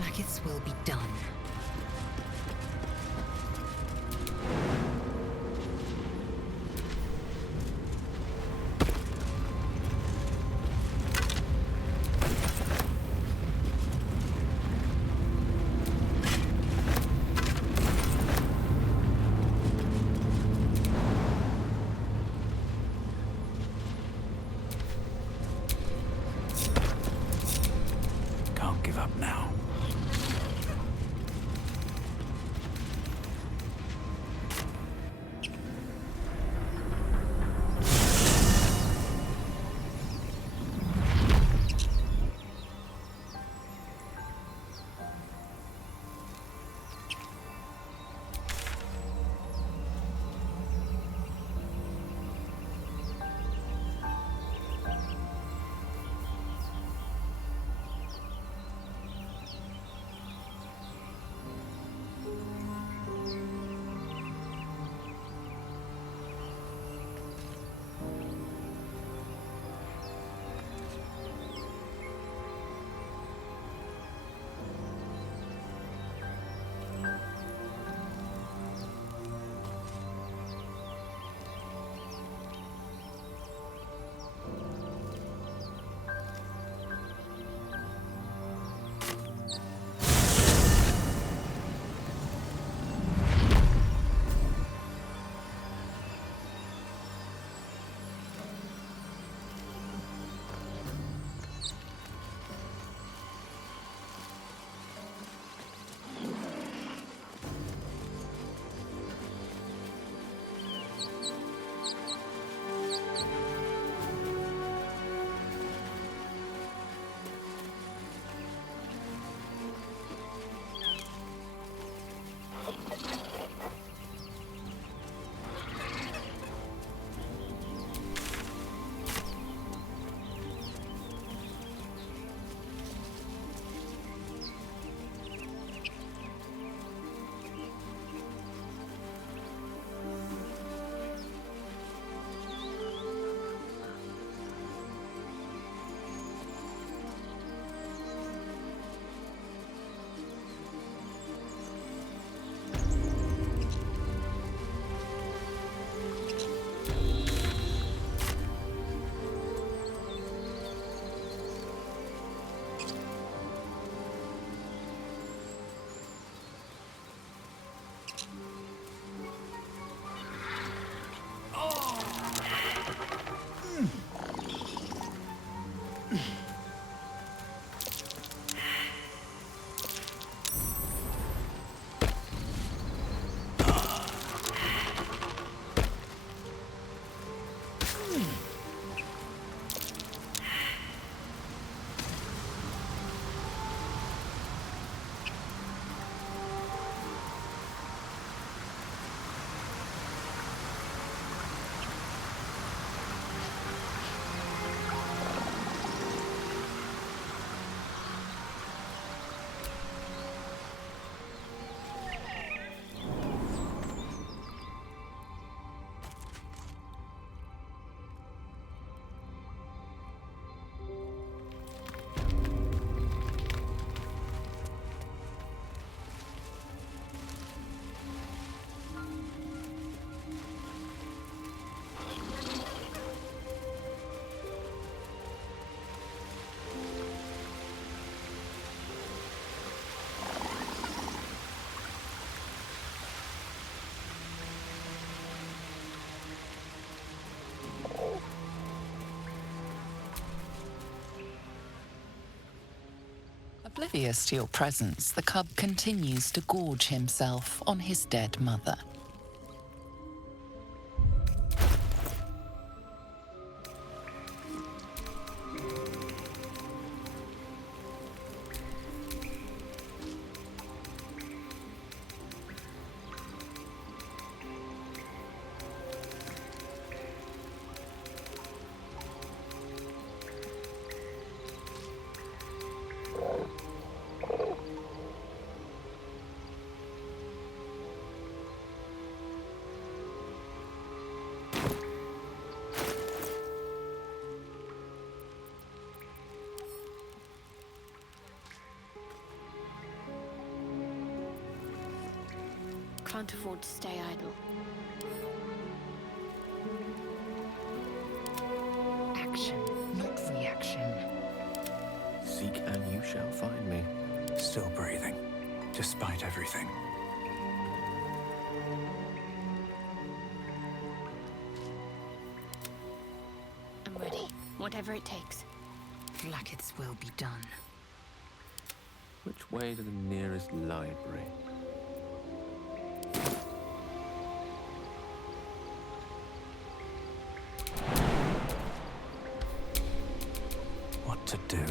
Blacketh's will be done. Can't give up now. Oblivious to your presence, the cub continues to gorge himself on his dead mother. Can't afford to stay idle. Action, not reaction. Seek and you shall find me. Still breathing, despite everything. I'm ready. Whatever it takes. Blacketh's will be done. Which way to the nearest library? What to do?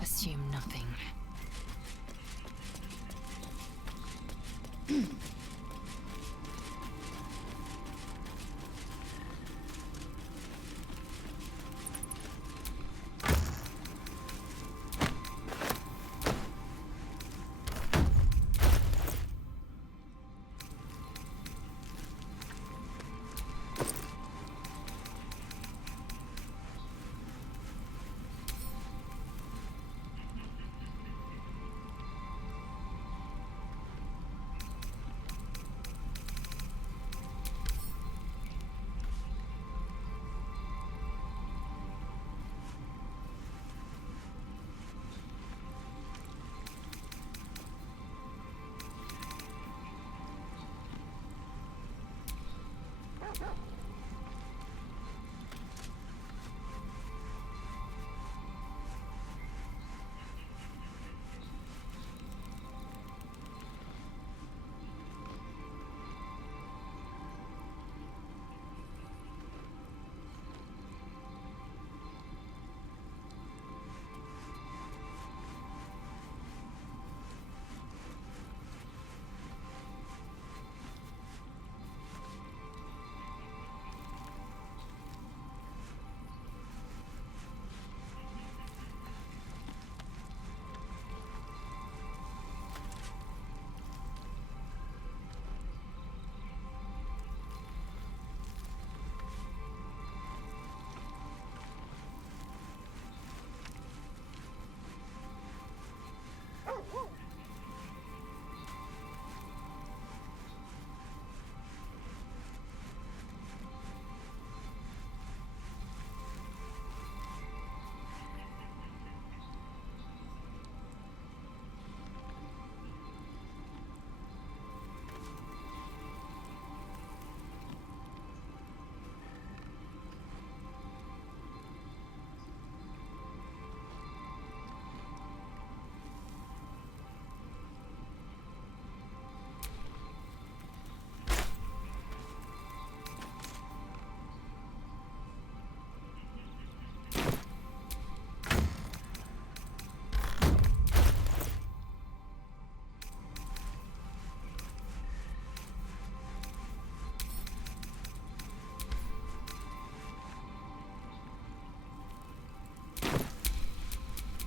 Assume nothing.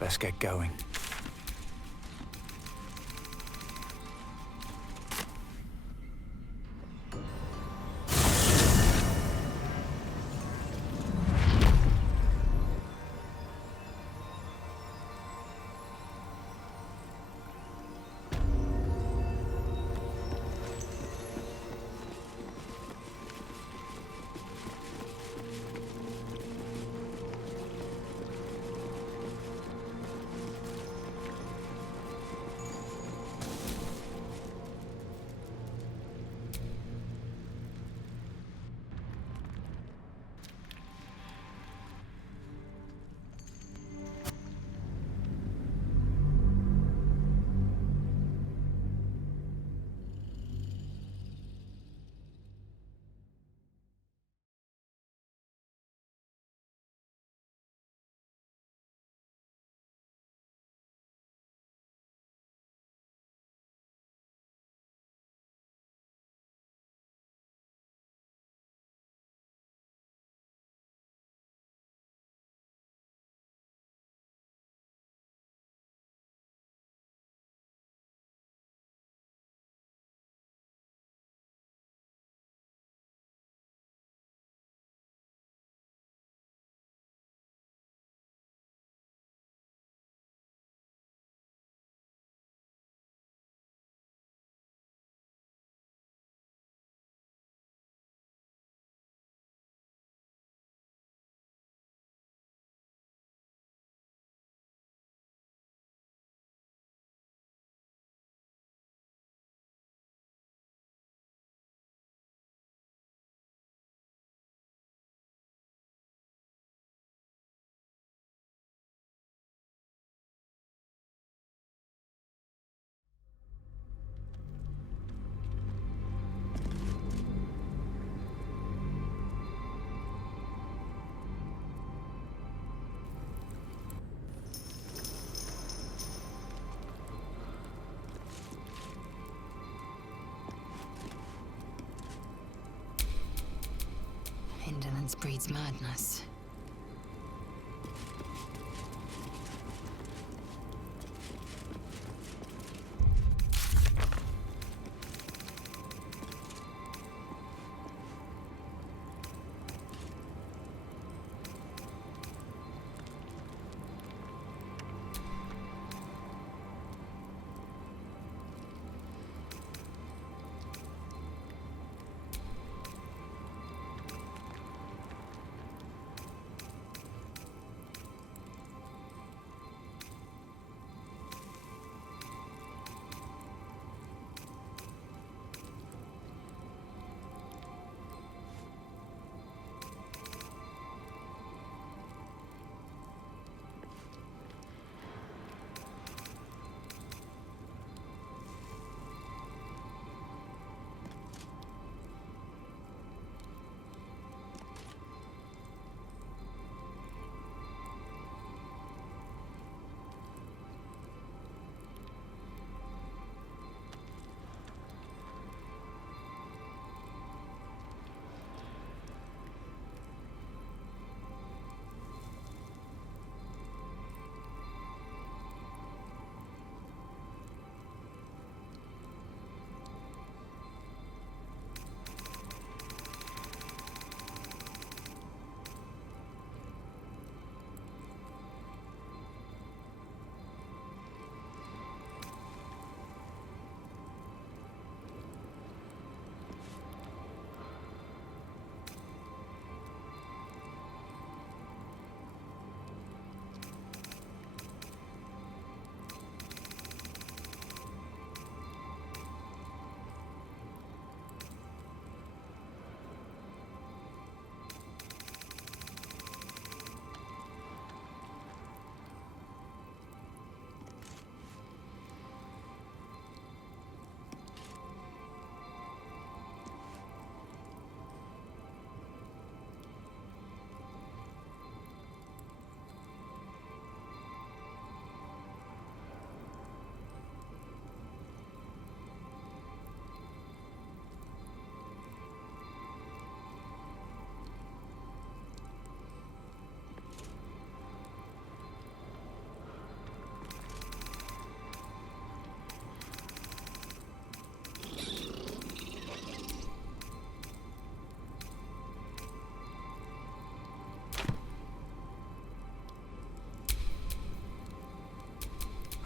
Let's get going. Indolence breeds madness.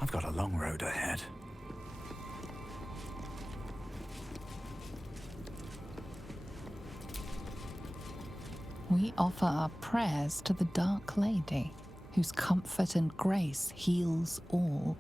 I've got a long road ahead. We offer our prayers to the Dark Lady, whose comfort and grace heals all.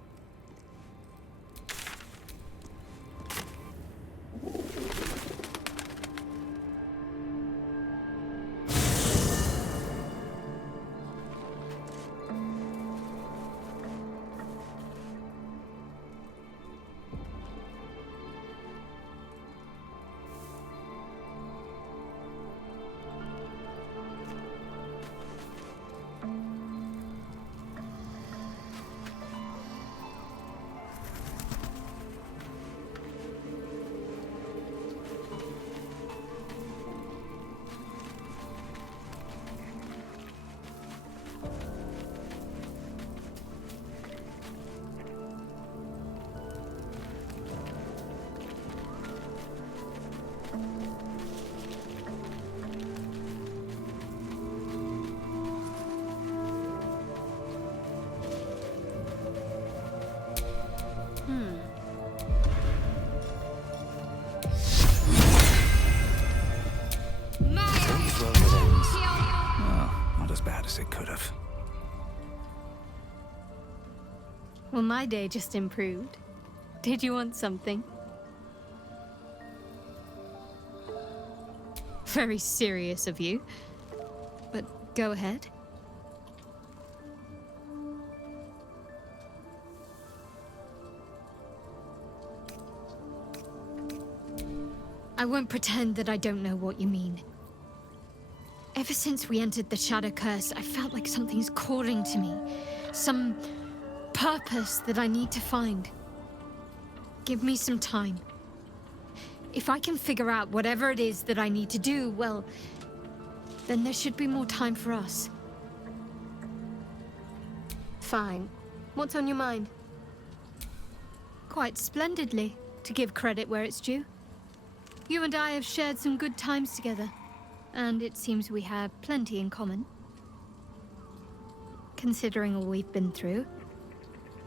Oh, not as bad as it could have. Well, my day just improved. Did you want something? Very serious of you. But go ahead. I won't pretend that I don't know what you mean. Ever since we entered the Shadow Curse, I felt like something's calling to me. Some purpose that I need to find. Give me some time. If I can figure out whatever it is that I need to do, well, then there should be more time for us. Fine. What's on your mind? Quite splendidly, to give credit where it's due. You and I have shared some good times together, and it seems we have plenty in common. Considering all we've been through,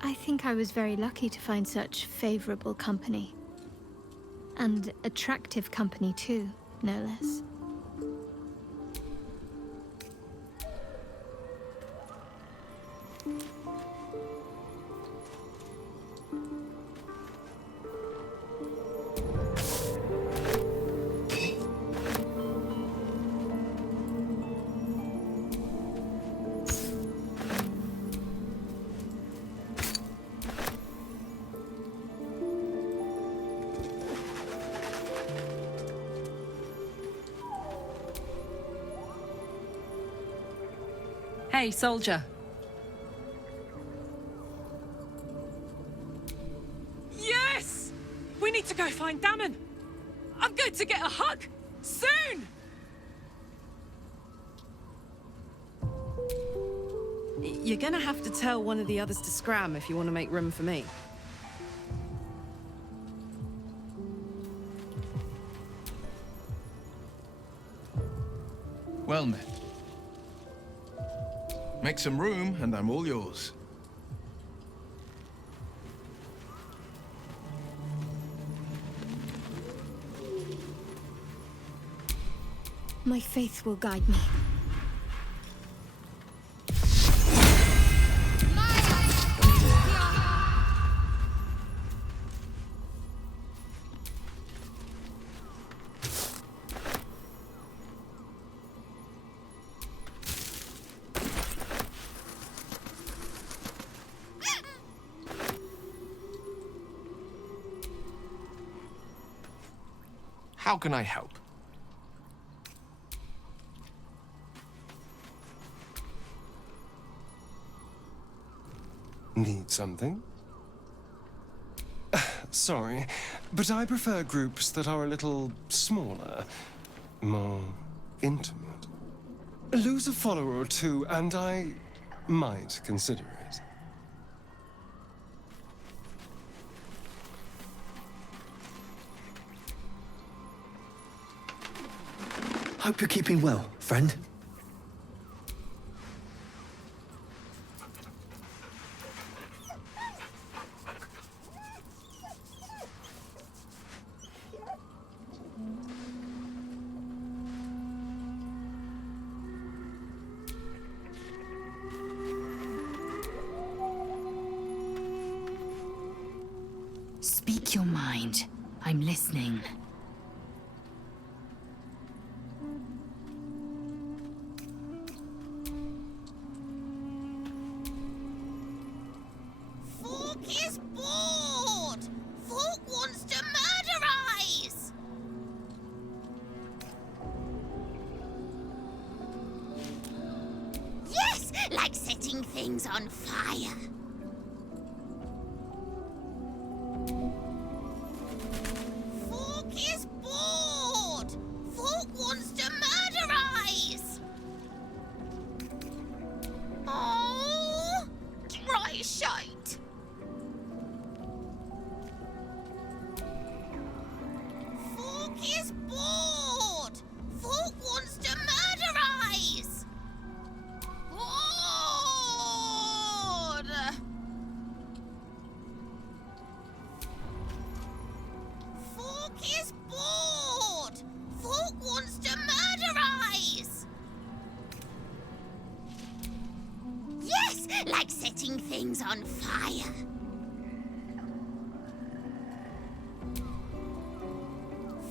I think I was very lucky to find such favorable company. And attractive company too, no less. Hey, soldier. Yes! We need to go find Damon. I'm going to get a hug soon! You're gonna have to tell one of the others to scram if you want to make room for me. Well met. Make some room, and I'm all yours. My faith will guide me. How can I help? Need something? Sorry, but I prefer groups that are a little smaller, more intimate. Lose a follower or two, and I might consider it. Hope you're keeping well, friend. Speak your mind. I'm listening. Fork is bored! Fork wants to murderize! Yes, like setting things on fire. Fork is bored! Fork wants to murderize! Oh, right shite. Fork is bored! Fork wants to murderize! Bored! Fork is bored! Fork wants to murderize! Yes, like setting things on fire.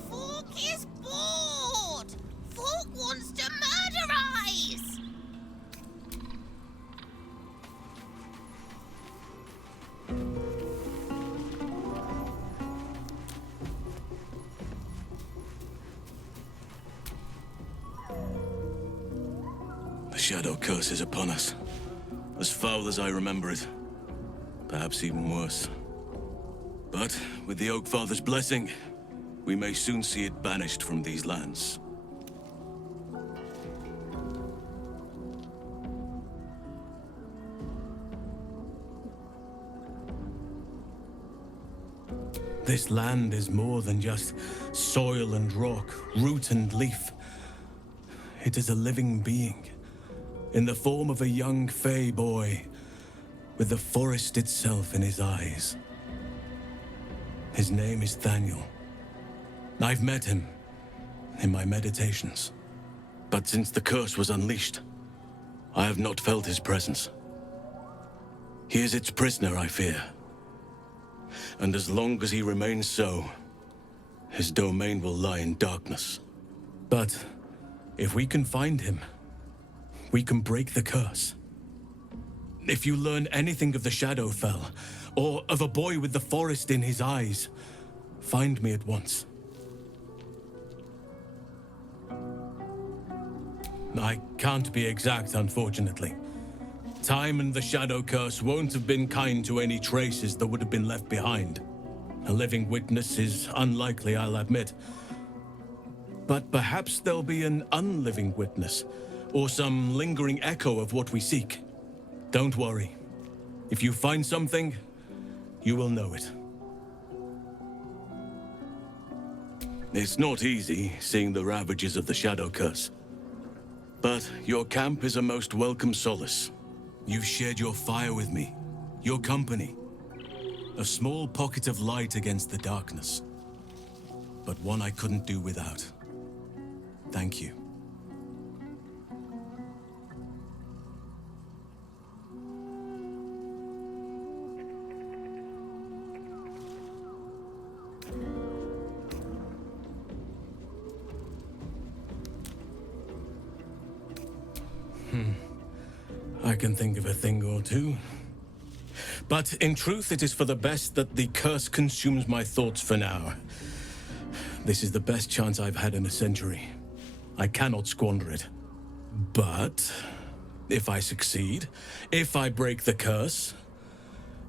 Fork is bored! Fork wants to murderize! The Shadow Curse is upon us. As foul as I remember it. Perhaps even worse. But with the Oak Father's blessing, we may soon see it banished from these lands. This land is more than just soil and rock, root and leaf. It is a living being, in the form of a young Fey boy, with the forest itself in his eyes. His name is Thaniel. I've met him in my meditations. But since the curse was unleashed, I have not felt his presence. He is its prisoner, I fear. And as long as he remains so, his domain will lie in darkness. But if we can find him, we can break the curse. If you learn anything of the Shadowfell, or of a boy with the forest in his eyes, find me at once. I can't be exact, unfortunately. Time and the Shadow Curse won't have been kind to any traces that would have been left behind. A living witness is unlikely, I'll admit. But perhaps there'll be an unliving witness, or some lingering echo of what we seek. Don't worry. If you find something, you will know it. It's not easy, seeing the ravages of the Shadow Curse. But your camp is a most welcome solace. You've shared your fire with me, your company. A small pocket of light against the darkness. But one I couldn't do without. Thank you. I can think of a thing or two. But in truth, it is for the best that the curse consumes my thoughts for now. This is the best chance I've had in a century. I cannot squander it. But if I succeed, if I break the curse,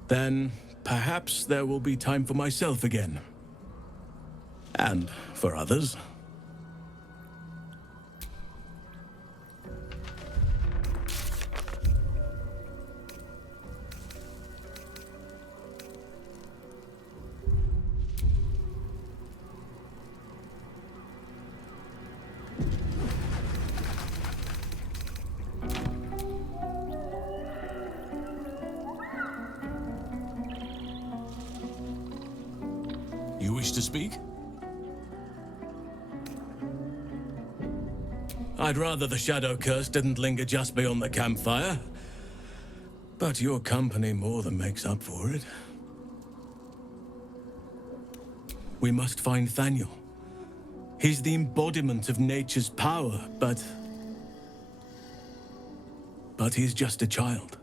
then perhaps there will be time for myself again. And for others. You wish to speak? I'd rather the Shadow Curse didn't linger just beyond the campfire. But your company more than makes up for it. we must find Thaniel. He's the embodiment of nature's power, but he's just a child.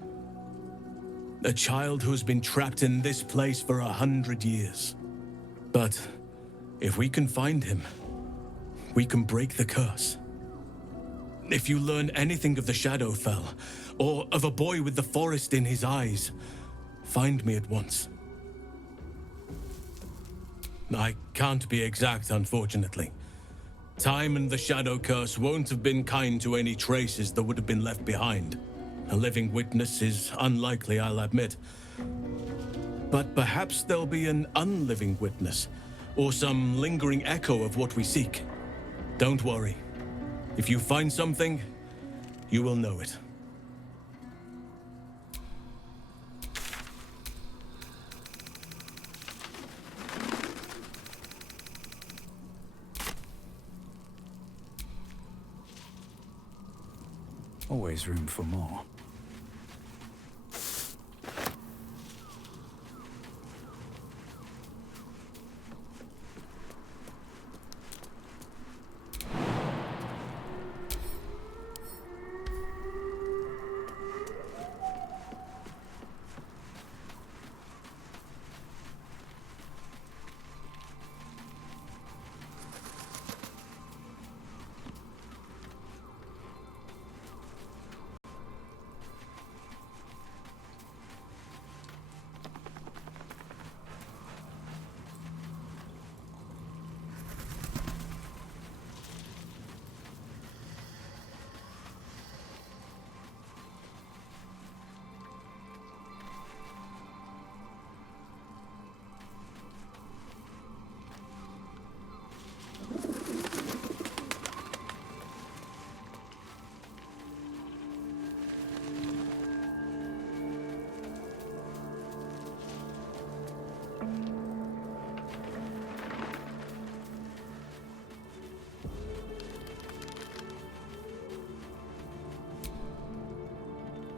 A child who's been trapped in this place for 100 years. But if we can find him, we can break the curse. If you learn anything of the Shadowfell, or of a boy with the forest in his eyes, find me at once. I can't be exact, unfortunately. Time and the Shadow Curse won't have been kind to any traces that would have been left behind. A living witness is unlikely, I'll admit. But perhaps there'll be an unliving witness, or some lingering echo of what we seek. Don't worry. If you find something, you will know it. Always room for more.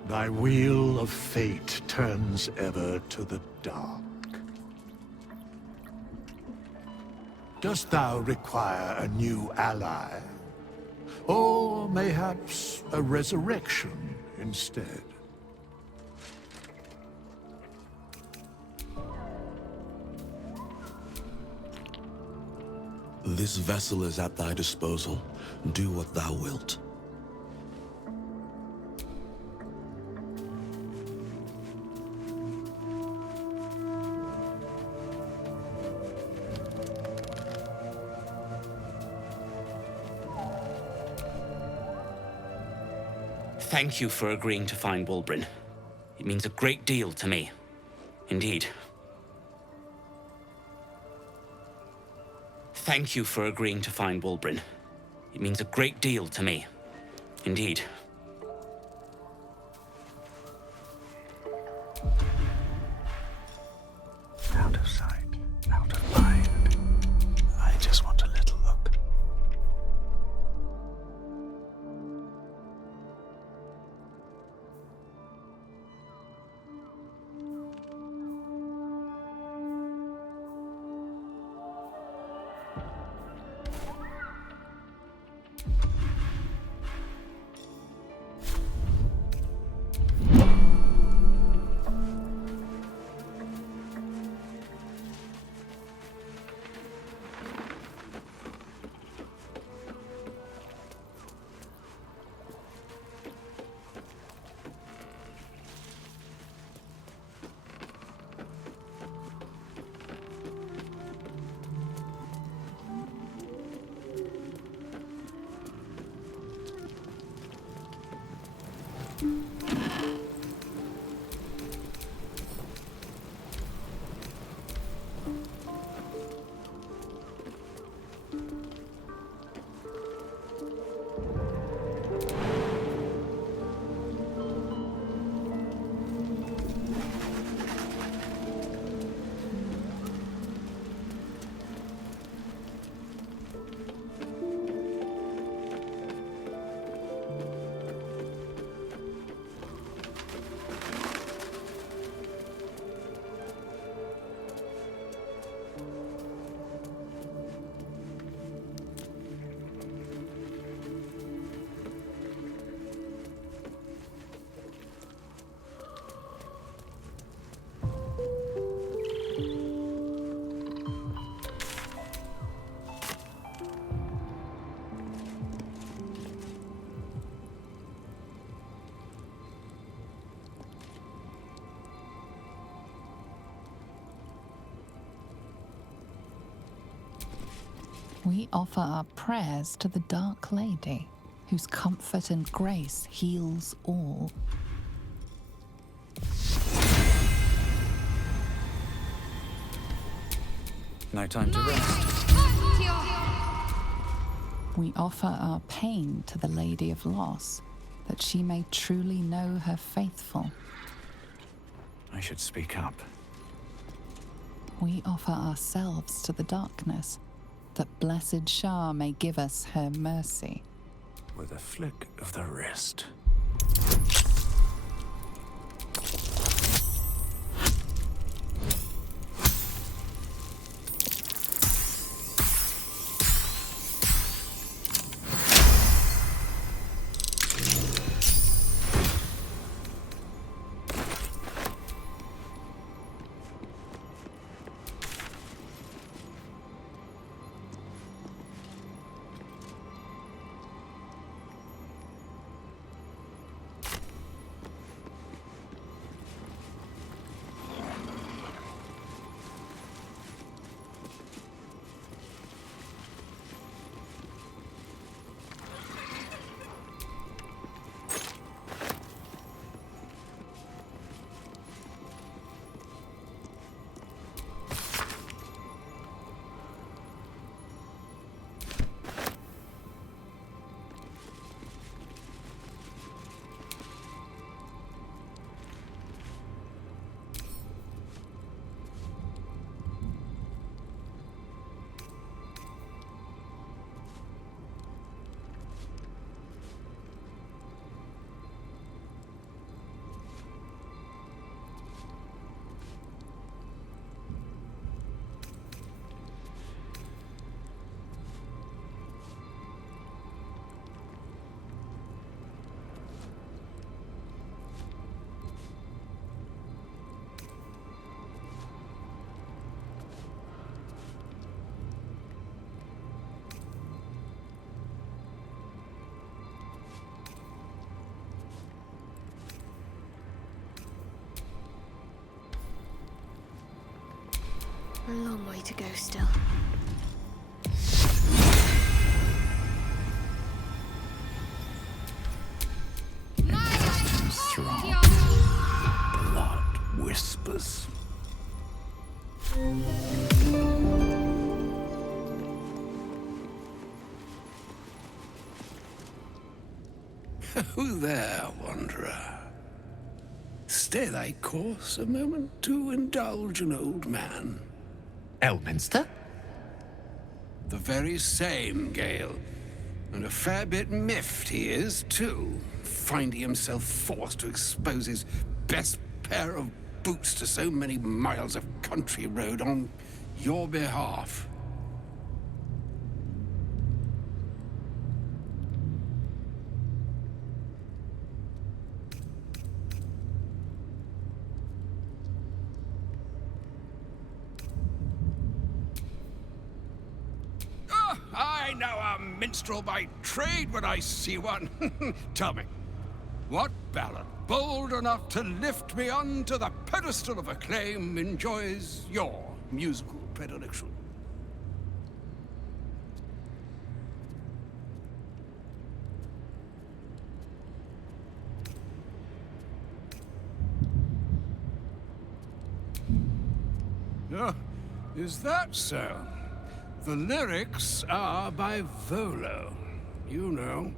Thy wheel of fate turns ever to the dark. Dost thou require a new ally? Or mayhaps a resurrection instead? This vessel is at thy disposal. Do what thou wilt. Thank you for agreeing to find Wulbren. It means a great deal to me. Indeed. Thank you for agreeing to find Wulbren. It means a great deal to me. Indeed. Out of sight, out of mind. I just want a little look. We offer our prayers to the Dark Lady, whose comfort and grace heals all. No time to rest. We offer our pain to the Lady of Loss, that she may truly know her faithful. I should speak up. We offer ourselves to the darkness, that blessed Shah may give us her mercy. With a flick of the wrist. A long way to go still. Strong. Blood whispers. Who there, wanderer? Stay thy course a moment to indulge an old man. Elminster? The very same, Gale. And a fair bit miffed he is, too, finding himself forced to expose his best pair of boots to so many miles of country road on your behalf. I know a minstrel by trade when I see one. Tell me, what ballad bold enough to lift me onto the pedestal of acclaim enjoys your musical predilection? Oh, is that so? The lyrics are by Volo, you know,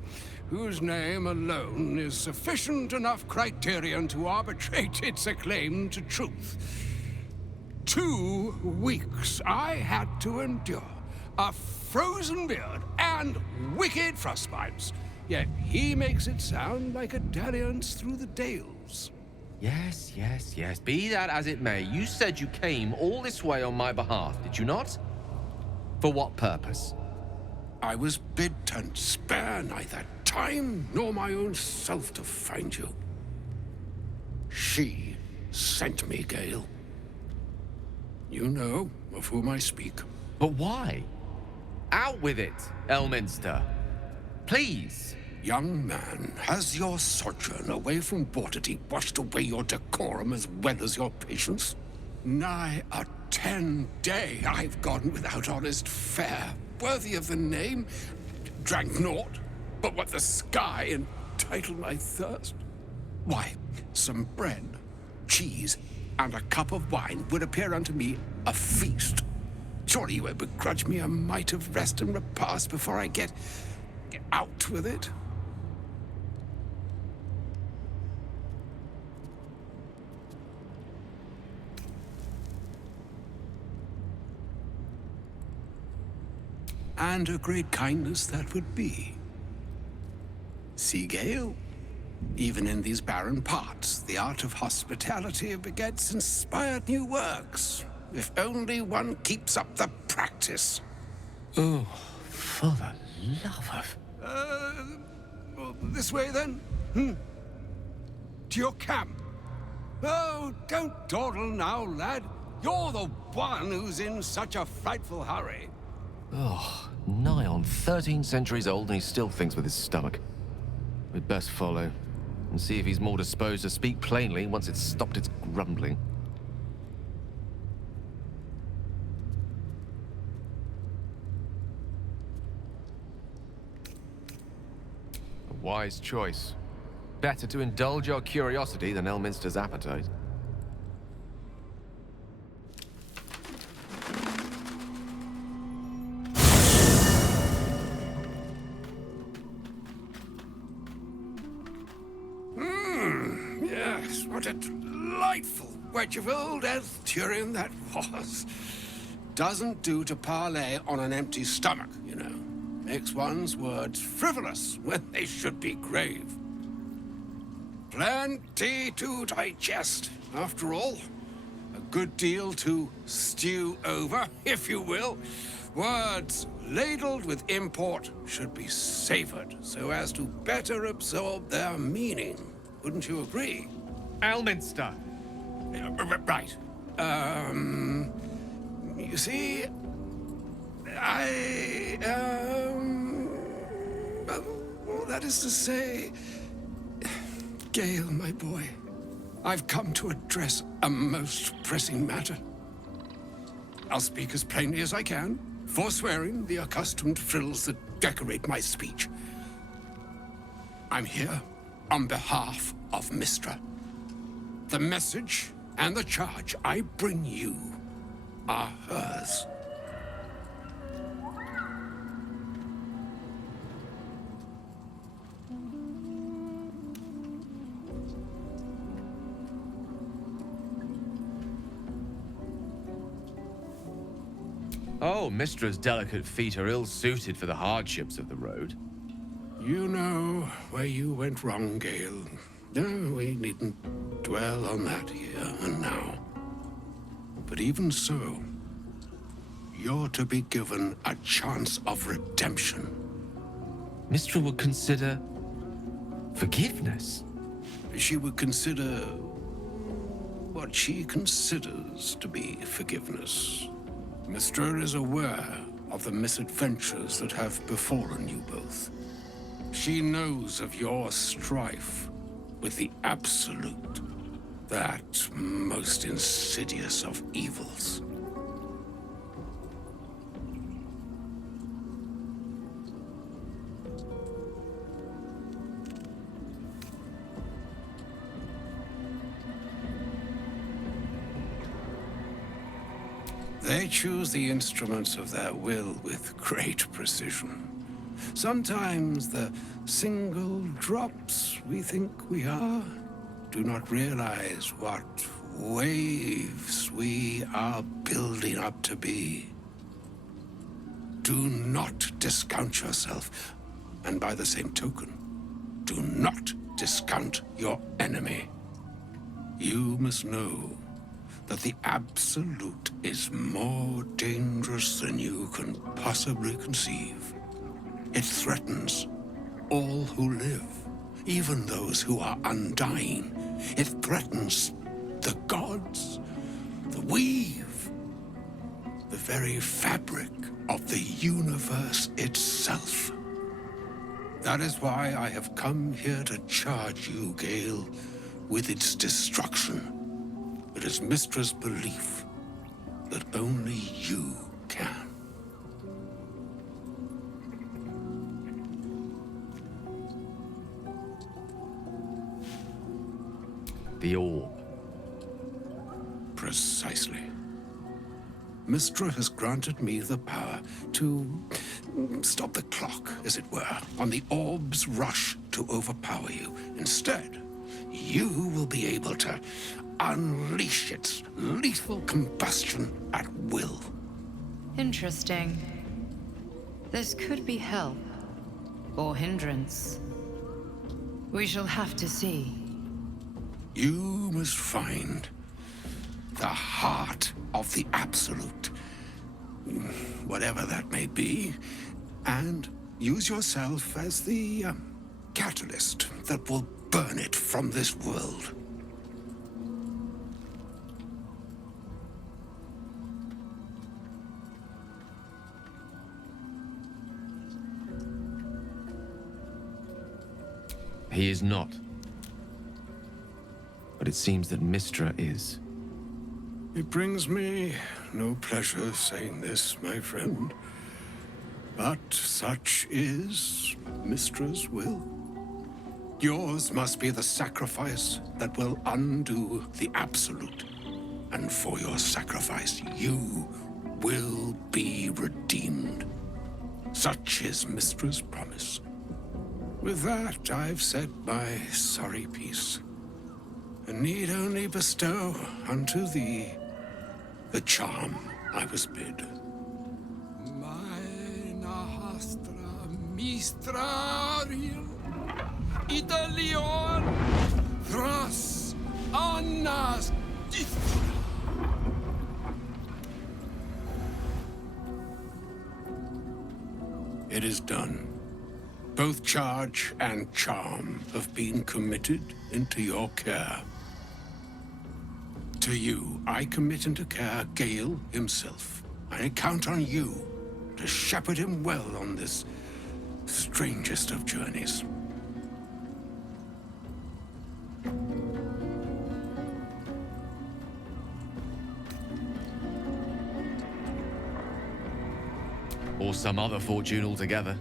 whose name alone is sufficient enough criterion to arbitrate its acclaim to truth. 2 weeks I had to endure a frozen beard and wicked frostbites, yet he makes it sound like a dalliance through the dales. Yes, yes, yes. Be that as it may, you said you came all this way on my behalf, did you not? For what purpose? I was bid to spare neither time nor my own self to find you. She sent me, Gale. You know of whom I speak. But why? Out with it, Elminster. Please. Young man, has your sojourn away from Bortity washed away your decorum as well as your patience? Nigh a 10 day I've gone without honest fare. worthy of the name. Drank naught but what the sky entitled my thirst. Why, some bread, cheese, and a cup of wine would appear unto me a feast. Surely you would begrudge me a mite of rest and repast before I get out with it? And a great kindness that would be. See, Gale, even in these barren parts, the art of hospitality begets inspired new works, if only one keeps up the practice. Oh, for the love of... Well, this way then? To your camp. Oh, don't dawdle now, lad. You're the one who's in such a frightful hurry. Oh, nigh on 13 centuries old and he still thinks with his stomach. We'd best follow and see if he's more disposed to speak plainly once it's stopped its grumbling. A wise choice. Better to indulge your curiosity than Elminster's appetite. Yes, what a delightful wedge of old Arthurian that was. Doesn't do to parley on an empty stomach, you know. Makes one's words frivolous when they should be grave. Plenty to digest, after all. A good deal to stew over, if you will. Words ladled with import should be savored so as to better absorb their meaning. Wouldn't you agree? Elminster! Right. You see, well, that is to say, Gale, my boy, I've come to address a most pressing matter. I'll speak as plainly as I can, forswearing the accustomed frills that decorate my speech. I'm here on behalf of Mystra. The message and the charge I bring you are hers. Oh, Mistra's delicate feet are ill-suited for the hardships of the road. You know where you went wrong, Gale. No, we needn't dwell on that here and now. But even so, you're to be given a chance of redemption. Mistra would consider... forgiveness? She would consider... what she considers to be forgiveness. Mystra is aware of the misadventures that have befallen you both. She knows of your strife with the Absolute, that most insidious of evils. They choose the instruments of their will with great precision. Sometimes the single drops we think we are do not realize what waves we are building up to be. Do not discount yourself, and by the same token, do not discount your enemy. You must know that the Absolute is more dangerous than you can possibly conceive. It threatens all who live, even those who are undying. It threatens the gods, the weave, the very fabric of the universe itself. That is why I have come here to charge you, Gale, with its destruction. It is Mistra's belief that only you can. The orb. Precisely. Mystra has granted me the power to stop the clock, as it were, on the orb's rush to overpower you. Instead, you will be able to unleash its lethal combustion at will. Interesting. This could be help, or hindrance. We shall have to see. You must find the heart of the Absolute, whatever that may be, and use yourself as the catalyst that will burn it from this world. He is not. But it seems that Mystra is. It brings me no pleasure saying this, my friend. But such is Mystra's will. Yours must be the sacrifice that will undo the Absolute. And for your sacrifice, you will be redeemed. Such is Mystra's promise. With that, I've said my sorry piece, and need only bestow unto thee the charm I was bid. Maena hastra mistrarium Italion thras annas distra. It is done. Both charge and charm have been committed into your care. To you, I commit into care Gale himself. I count on you to shepherd him well on this strangest of journeys. Or some other fortune altogether.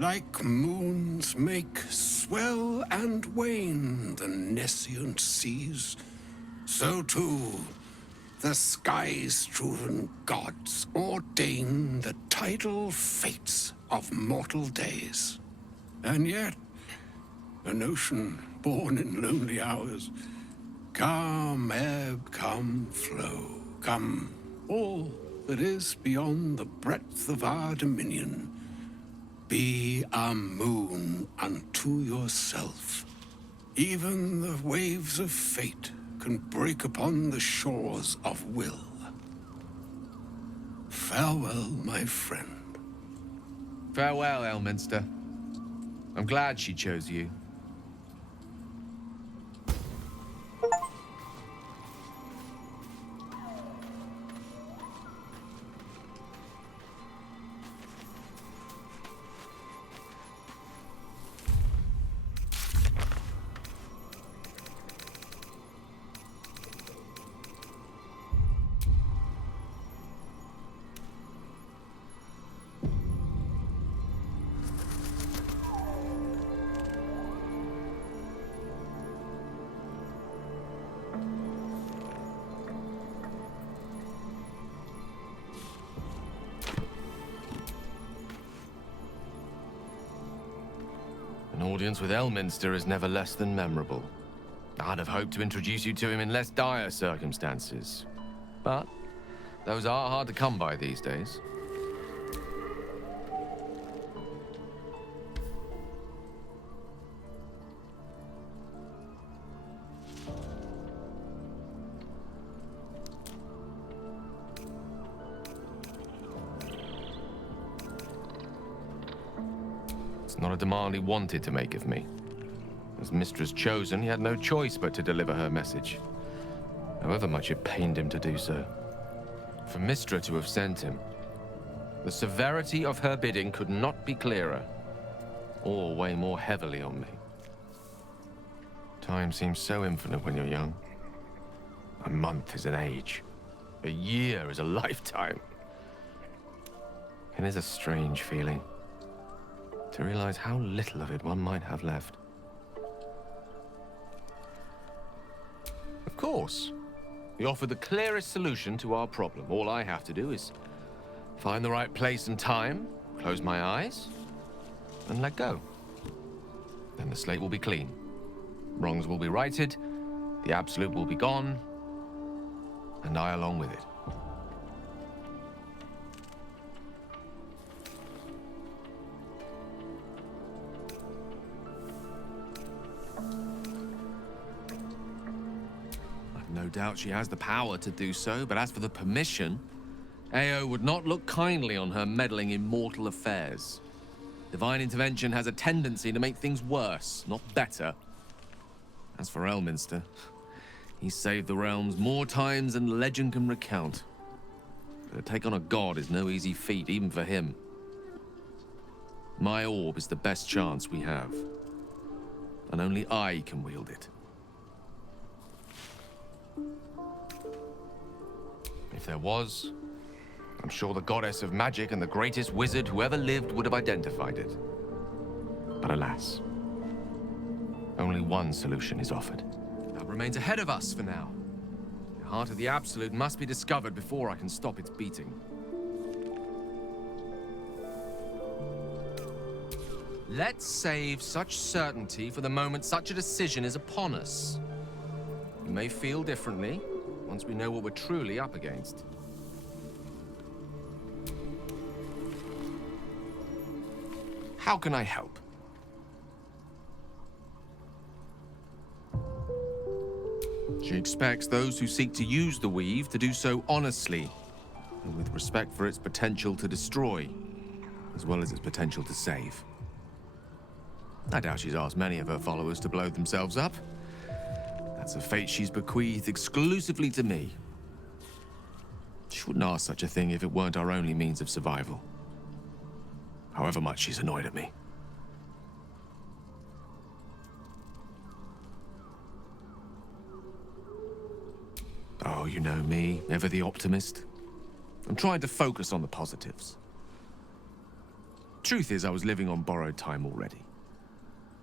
Like moons make swell and wane the nescient seas, so too the sky-strewn gods ordain the tidal fates of mortal days. And yet, an ocean born in lonely hours, come ebb, come flow, come all that is beyond the breadth of our dominion. Be a moon unto yourself. Even the waves of fate can break upon the shores of will. Farewell, my friend. Farewell, Elminster. I'm glad she chose you. An audience with Elminster is never less than memorable. I'd have hoped to introduce you to him in less dire circumstances. But those are hard to come by these days. Not a demand he wanted to make of me. As Mistress chosen, he had no choice but to deliver her message, however much it pained him to do so. For Mystra to have sent him, the severity of her bidding could not be clearer, or weigh more heavily on me. Time seems so infinite when you're young. A month is an age. A year is a lifetime. It is a strange feeling to realize how little of it one might have left. Of course. We offer the clearest solution to our problem. All I have to do is find the right place and time, close my eyes, and let go. Then the slate will be clean. Wrongs will be righted, the absolute will be gone, and I along with it. I've no doubt she has the power to do so, but as for the permission, Ao would not look kindly on her meddling in mortal affairs. Divine intervention has a tendency to make things worse, not better. As for Elminster, he's saved the realms more times than legend can recount. But to take on a god is no easy feat, even for him. My orb is the best chance we have, and only I can wield it. If there was, I'm sure the goddess of magic and the greatest wizard who ever lived would have identified it. But alas, only one solution is offered. That remains ahead of us for now. The heart of the Absolute must be discovered before I can stop its beating. Let's save such certainty for the moment such a decision is upon us. We may feel differently once we know what we're truly up against. How can I help? She expects those who seek to use the weave to do so honestly, and with respect for its potential to destroy, as well as its potential to save. I doubt she's asked many of her followers to blow themselves up. That's a fate she's bequeathed exclusively to me. She wouldn't ask such a thing if it weren't our only means of survival. However much she's annoyed at me. Oh, you know me, ever the optimist. I'm trying to focus on the positives. Truth is, I was living on borrowed time already.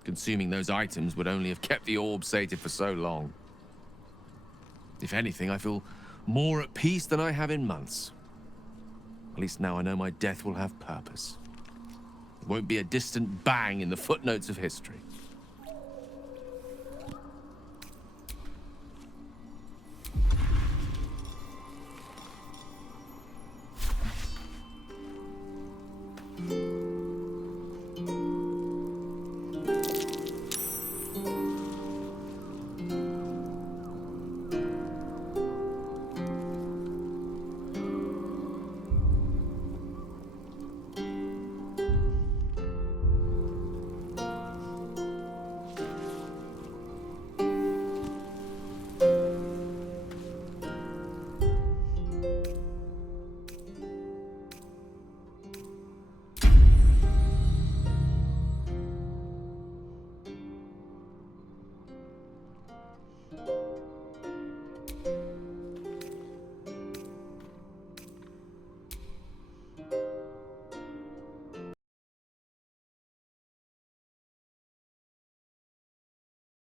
Consuming those items would only have kept the orb sated for so long. If anything, I feel more at peace than I have in months. At least now I know my death will have purpose. It won't be a distant bang in the footnotes of history.